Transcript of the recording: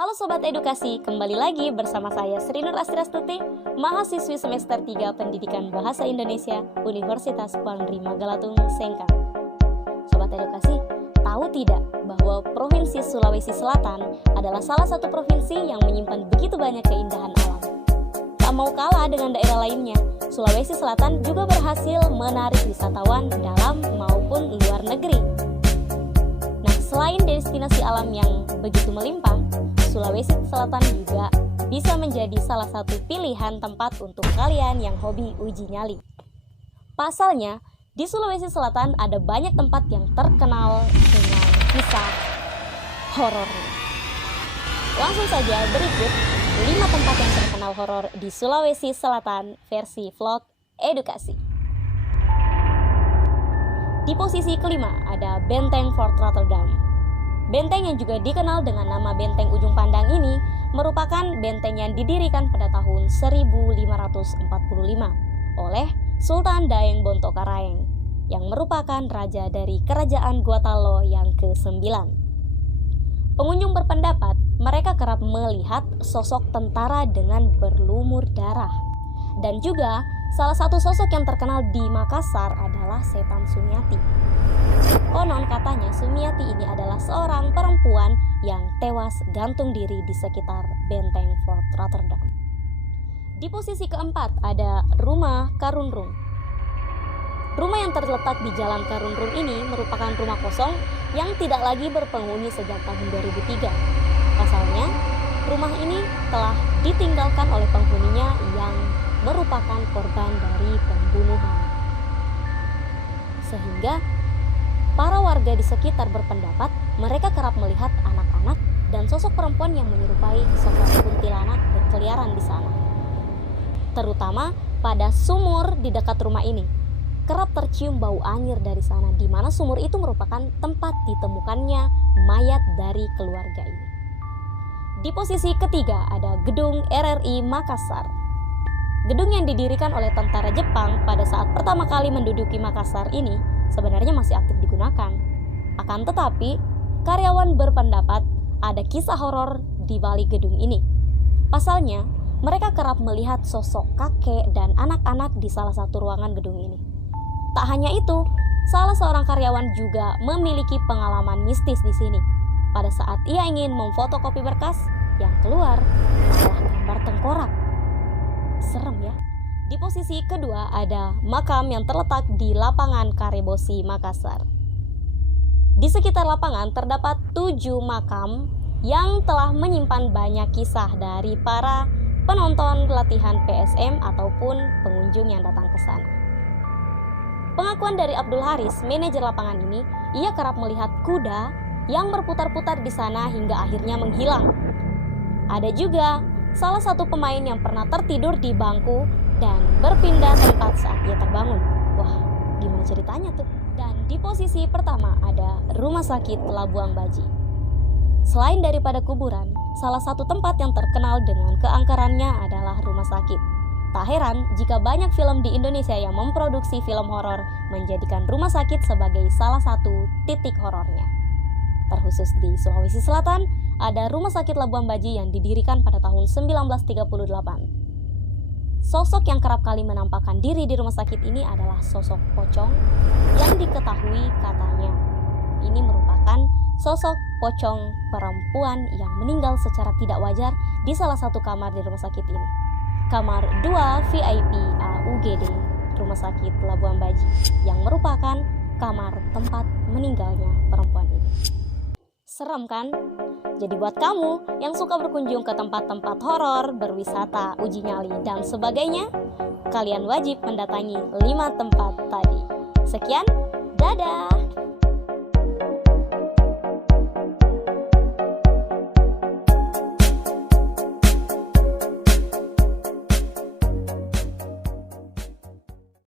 Halo Sobat Edukasi, kembali lagi bersama saya Sri Nur Astriastuti, mahasiswi semester 3 Pendidikan Bahasa Indonesia Universitas Puan Magalatung, Sengkang. Sobat Edukasi, tahu tidak bahwa Provinsi Sulawesi Selatan adalah salah satu provinsi yang menyimpan begitu banyak keindahan alam. Tak mau kalah dengan daerah lainnya, Sulawesi Selatan juga berhasil menarik wisatawan dalam maupun luar negeri. Nah, selain destinasi alam yang begitu melimpah, Sulawesi Selatan juga bisa menjadi salah satu pilihan tempat untuk kalian yang hobi uji nyali. Pasalnya, di Sulawesi Selatan ada banyak tempat yang terkenal dengan kisah horor. Langsung saja berikut 5 tempat yang terkenal horor di Sulawesi Selatan versi vlog edukasi. Di posisi kelima ada Benteng Fort Rotterdam. Benteng yang juga dikenal dengan nama Benteng Ujung Pandang ini merupakan benteng yang didirikan pada tahun 1545 oleh Sultan Daeng Bontokarayeng yang merupakan raja dari Kerajaan Guatalo yang ke-9. Pengunjung berpendapat mereka kerap melihat sosok tentara dengan berlumur darah. Dan juga salah satu sosok yang terkenal di Makassar adalah Setan Sumiati. Konon katanya Sumiati ini adalah seorang perempuan yang tewas gantung diri di sekitar Benteng Fort Rotterdam. Di posisi keempat ada Rumah Karunrung. Rumah yang terletak di Jalan Karunrung ini merupakan rumah kosong yang tidak lagi berpenghuni sejak tahun 2003. Pasalnya, rumah ini telah ditinggalkan oleh penghuninya yang merupakan korban dari pembunuhan. Sehingga para warga di sekitar berpendapat mereka kerap melihat anak-anak dan sosok perempuan yang menyerupai sosok kuntilanak berkeliaran di sana. Terutama pada sumur di dekat rumah ini. Kerap tercium bau anyir dari sana, di mana sumur itu merupakan tempat ditemukannya mayat dari keluarga ini. Di posisi ketiga ada Gedung RRI Makassar. Gedung yang didirikan oleh tentara Jepang pada saat pertama kali menduduki Makassar ini sebenarnya masih aktif digunakan. Akan tetapi, karyawan berpendapat ada kisah horor di balik gedung ini. Pasalnya, mereka kerap melihat sosok kakek dan anak-anak di salah satu ruangan gedung ini. Tak hanya itu, salah seorang karyawan juga memiliki pengalaman mistis di sini. Pada saat ia ingin memfotokopi berkas, yang keluar malah gambar tengkorak. Serem ya. Di posisi kedua ada makam yang terletak di lapangan Karebosi, Makassar. Di sekitar lapangan terdapat 7 makam yang telah menyimpan banyak kisah dari para penonton latihan PSM ataupun pengunjung yang datang ke sana. Pengakuan dari Abdul Haris, manajer lapangan ini, ia kerap melihat kuda yang berputar-putar di sana hingga akhirnya menghilang. Ada juga salah satu pemain yang pernah tertidur di bangku dan berpindah tempat saat ia terbangun. Wah, gimana ceritanya tuh? Dan di posisi pertama ada Rumah Sakit Labuan Baji. Selain daripada kuburan, salah satu tempat yang terkenal dengan keangkerannya adalah rumah sakit. Tak heran jika banyak film di Indonesia yang memproduksi film horor menjadikan rumah sakit sebagai salah satu titik horornya. Terkhusus di Sulawesi Selatan, ada Rumah Sakit Labuan Baji yang didirikan pada tahun 1938. Sosok yang kerap kali menampakkan diri di rumah sakit ini adalah sosok pocong yang diketahui katanya ini merupakan sosok pocong perempuan yang meninggal secara tidak wajar di salah satu kamar di rumah sakit ini. Kamar 2 VIP AUGD Rumah Sakit Labuan Baji yang merupakan kamar tempat meninggalnya perempuan ini. Serem kan? Jadi buat kamu yang suka berkunjung ke tempat-tempat horor, berwisata, uji nyali, dan sebagainya, kalian wajib mendatangi 5 tempat tadi. Sekian, dadah!